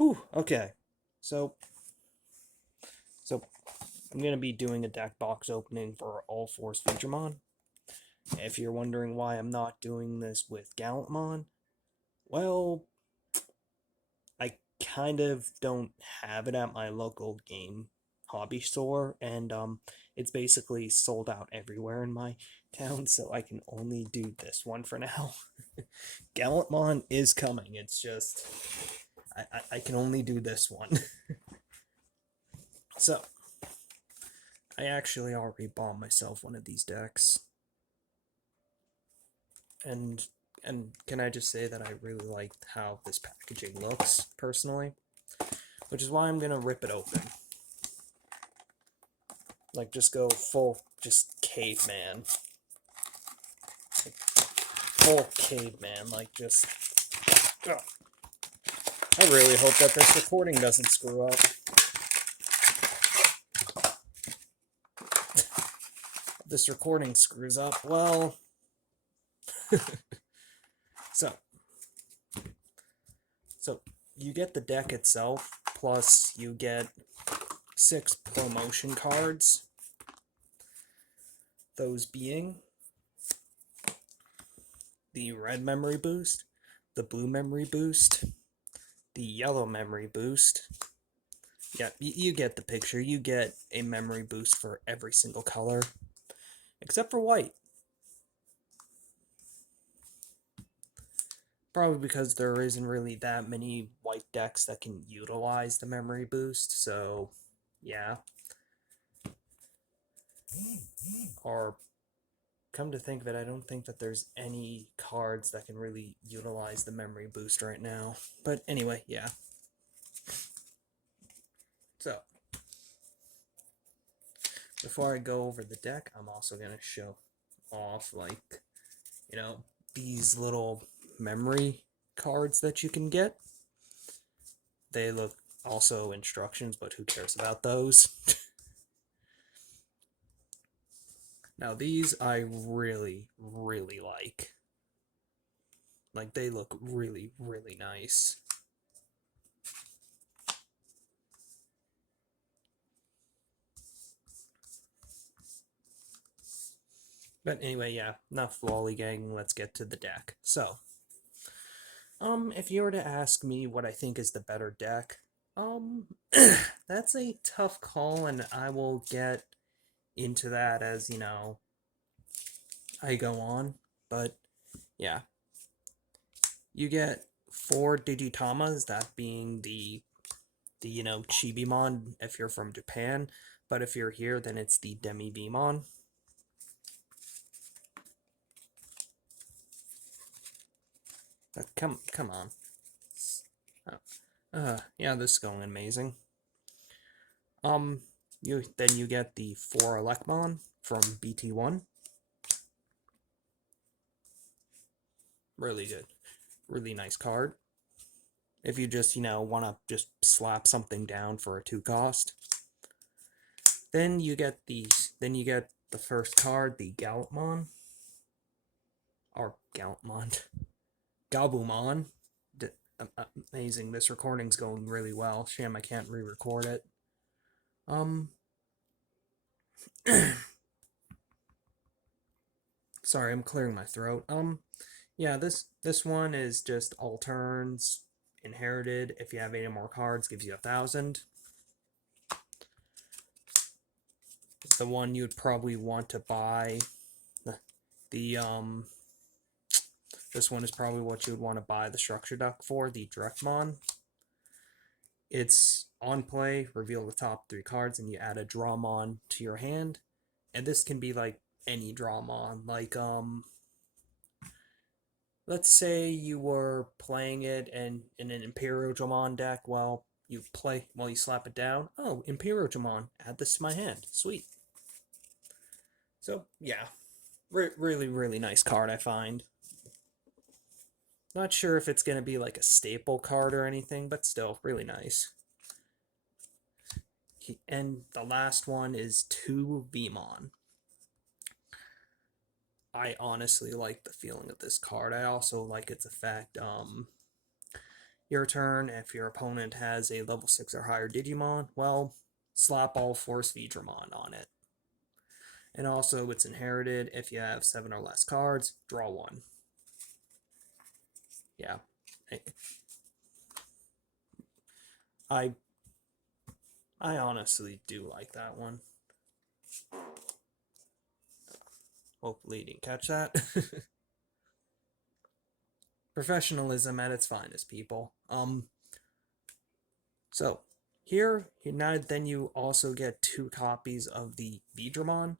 Whew, okay. So, so I'm gonna be doing a deck box opening for Ulforceveedramon. If you're wondering why I'm not doing this with Gallantmon, well, I kind of don't have it at my local game hobby store, and it's basically sold out everywhere in my town, so I can only do this one for now. Gallantmon is coming. It's just I can only do this one. So I actually already bought myself one of these decks. And can I just say that I really like how this packaging looks, personally? Which is why I'm gonna rip it open. Like, just go full, just caveman. Like, full caveman, like, just... Oh. I really hope that this recording doesn't screw up. If this recording screws up, well... So, you get the deck itself, plus you get 6 promotion cards. Those being the red memory boost, the blue memory boost, the yellow memory boost. Yeah, you get the picture. You get a memory boost for every single color, except for white. Probably because there isn't really that many white decks that can utilize the memory boost, so yeah. Or, come to think of it, I don't think that there's any cards that can really utilize the memory boost right now. But anyway, yeah. So, before I go over the deck, I'm also going to show off, like, these little memory cards that you can get. They look also instructions, but who cares about those? Now, these I really, really like. Like, they look really, really nice. But anyway, yeah, enough lollygagging, let's get to the deck. So, if you were to ask me what I think is the better deck, that's a tough call, and I will get into that as, I go on. But, yeah. You get 4 Digitamas, that being the Chibimon if you're from Japan, but if you're here, then it's the Demivimon. Come on. Yeah, this is going amazing. You get the 4 Elecmon from BT1. Really good. Really nice card. If you just, want to just slap something down for a 2 cost. Then you get the first card, the Gallantmon. Or Gallantmon. Gabumon. Amazing. This recording's going really well. Shame I can't re-record it. Sorry, I'm clearing my throat. Yeah, this one is just all turns, inherited. If you have 8 or more cards, gives you 1,000. The one you'd probably want to buy. This one is probably what you would want to buy the structure deck for, the Directmon. It's on play, reveal the top 3 cards, and you add a Drawmon to your hand. And this can be like any Drawmon, like let's say you were playing it in an Imperial Dramon deck. Well, you slap it down. Oh, Imperial Dramon, add this to my hand. Sweet. So, yeah. Really, really nice card, I find. Not sure if it's going to be like a staple card or anything, but still, really nice. And the last one is 2 Vmon. I honestly like the feeling of this card. I also like its effect. Your turn, if your opponent has a level 6 or higher Digimon, well, slap Ulforceveedramon on it. And also, it's inherited. If you have 7 or less cards, draw 1. Yeah. I honestly do like that one. Hopefully you didn't catch that. Professionalism at its finest, people. So here now then you also get 2 copies of the Veedramon.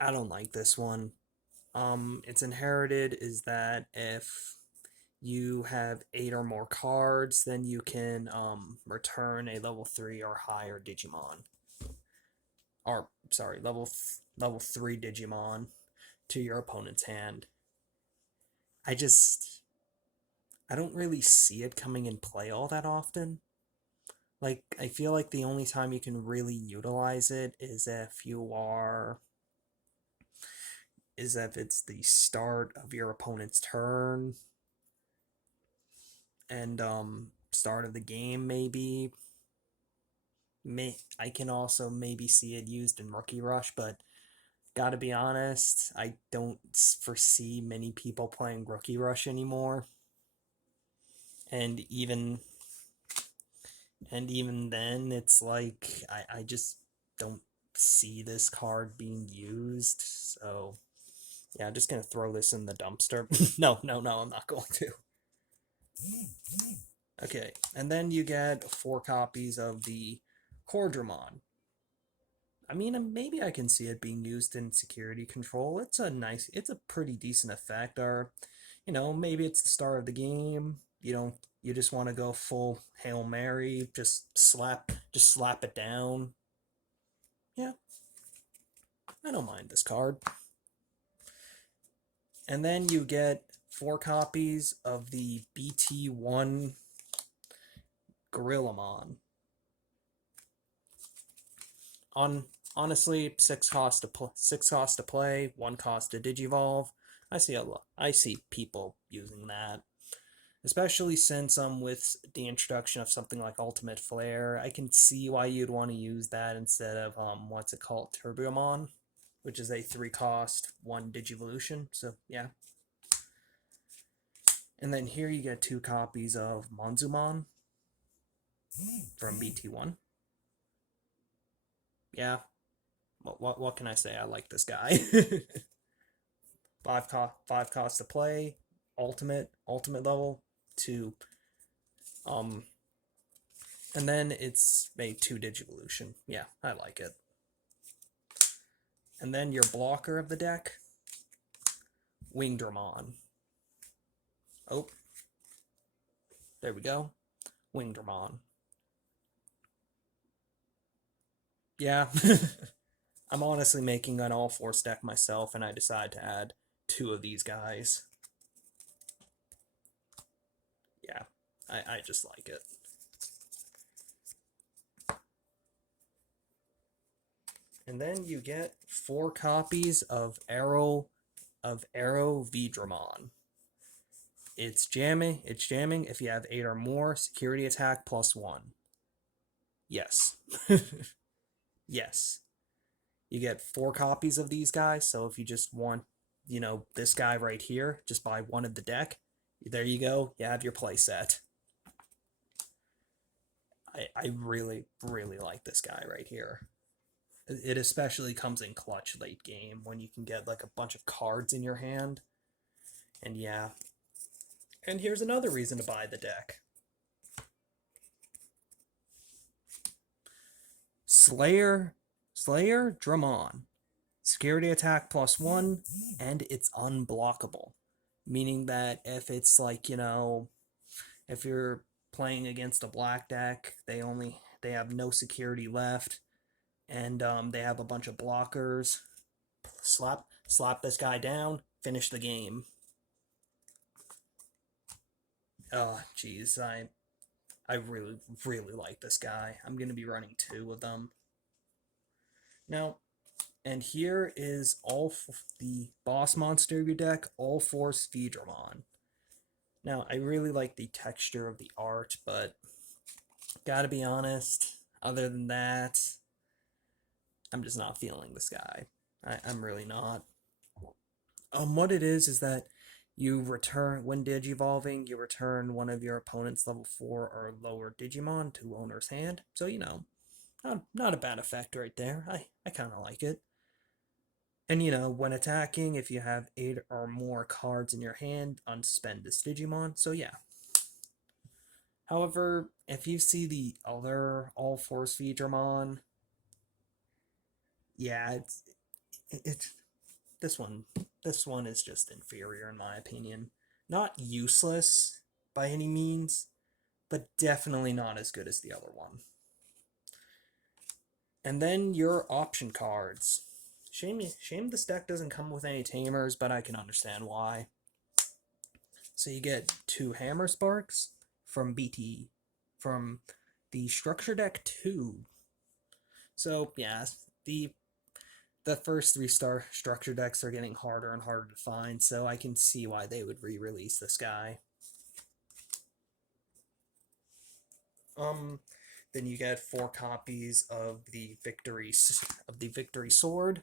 I don't like this one. It's inherited is that if you have 8 or more cards, then you can return a level 3 or higher Digimon. Or sorry, level 3 Digimon to your opponent's hand. I don't really see it coming in play all that often. Like, I feel like the only time you can really utilize it is if it's the start of your opponent's turn and start of the game maybe. I can also maybe see it used in Rookie Rush, but gotta be honest, I don't foresee many people playing Rookie Rush anymore. And even then, it's like I just don't see this card being used. So yeah, I'm just gonna throw this in the dumpster. No, I'm not going to. Okay, and then you get 4 copies of the Cordramon. I mean, maybe I can see it being used in security control. It's a pretty decent effect. Or, maybe it's the start of the game. You just want to go full Hail Mary, just slap it down. Yeah, I don't mind this card. And then you get 4 copies of the BT1 Gorillamon. Honestly, 6 cost to play, 1 cost to digivolve. I see people using that, especially since with the introduction of something like Ultimate Flare. I can see why you'd want to use that instead of what's it called, Turbomon, which is a 3 cost 1 Digivolution. So yeah. And then here you get 2 copies of Monzumon from BT1. Yeah. What can I say? I like this guy. 5 costs to play, ultimate level, 2. And then it's a 2 Digivolution. Yeah, I like it. And then your blocker of the deck, Wingdramon. Oh, there we go. Wingdramon. Yeah. I'm honestly making an all-force deck myself, and I decide to add 2 of these guys. Yeah, I just like it. And then you get 4 copies of Veedramon. It's jamming if you have 8 or more, security attack +1. Yes. Yes. You get 4 copies of these guys, so if you just want, this guy right here, just buy 1 of the deck. There you go, you have your playset. I really, really like this guy right here. It especially comes in clutch late game when you can get like a bunch of cards in your hand. And yeah. And here's another reason to buy the deck. Slayer-Dramon. Security attack +1, and it's unblockable. Meaning that if it's like, if you're playing against a black deck, they have no security left, and they have a bunch of blockers. Slap this guy down, finish the game. Oh, jeez, I really, really like this guy. I'm going to be running 2 of them. Now, and here is the boss monster of your deck, Ulforceveedramon. Now, I really like the texture of the art, but gotta be honest, other than that, I'm just not feeling this guy. I'm really not. What it is that you return when digivolving, you return one of your opponent's level 4 or lower Digimon to owner's hand. So not a bad effect right there. I kind of like it. And when attacking, if you have 8 or more cards in your hand, unspend this Digimon. So yeah. However, if you see the other Ulforceveedramon, yeah, it's this one. This one is just inferior in my opinion. Not useless by any means, but definitely not as good as the other one. And then your option cards. Shame this deck doesn't come with any tamers, but I can understand why. So you get 2 Hammer Sparks from BT, from the Structure Deck 2. So yeah, the first 3-star structure decks are getting harder and harder to find, so I can see why they would re-release this guy. Then you get 4 copies of the Victory Sword.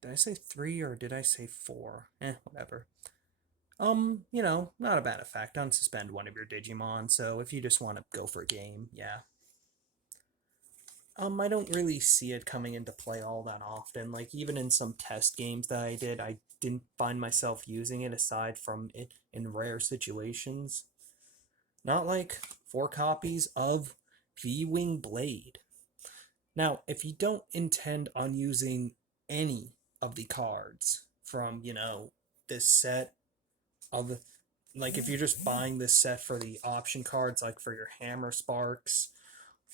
Did I say 3 or did I say 4? Whatever. Not a bad effect. Unsuspend one of your Digimon, so if you just want to go for a game, yeah. I don't really see it coming into play all that often. Like, even in some test games that I did, I didn't find myself using it aside from it in rare situations. Not like 4 copies of V-Wing Blade. Now, if you don't intend on using any of the cards from, this set of, like, if you're just buying this set for the option cards, like for your Hammer Sparks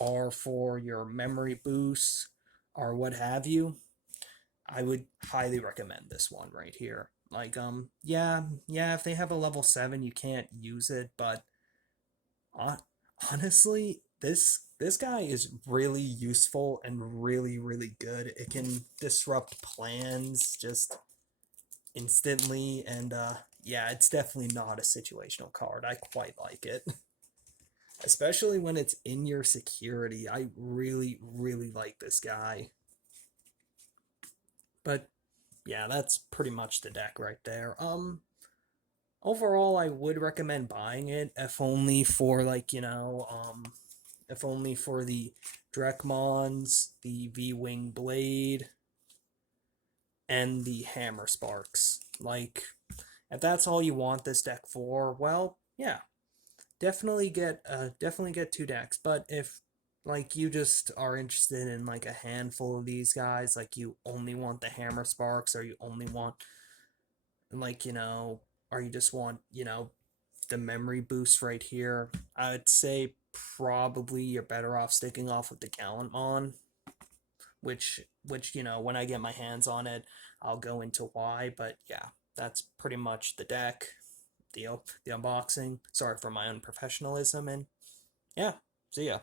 or for your memory boosts or what have you, I would highly recommend this one right here. Like, yeah, if they have a level 7, you can't use it, but honestly, this guy is really useful and really, really good. It can disrupt plans just instantly, and yeah, it's definitely not a situational card. I quite like it. Especially when it's in your security. I really, really like this guy. But yeah, that's pretty much the deck right there. Overall, I would recommend buying it, if only for if only for the Drekmons, the V-Wing Blade, and the Hammer Sparks. Like, if that's all you want this deck for, well, yeah, definitely get 2 decks. But if like you just are interested in like a handful of these guys, like you only want the Hammer Sparks, or you only want like or you just want the memory boost right here, I would say probably you're better off sticking off with the Gallantmon, which when I get my hands on it, I'll go into why. But yeah, that's pretty much the deck, the unboxing. Sorry for my unprofessionalism, and yeah, see ya.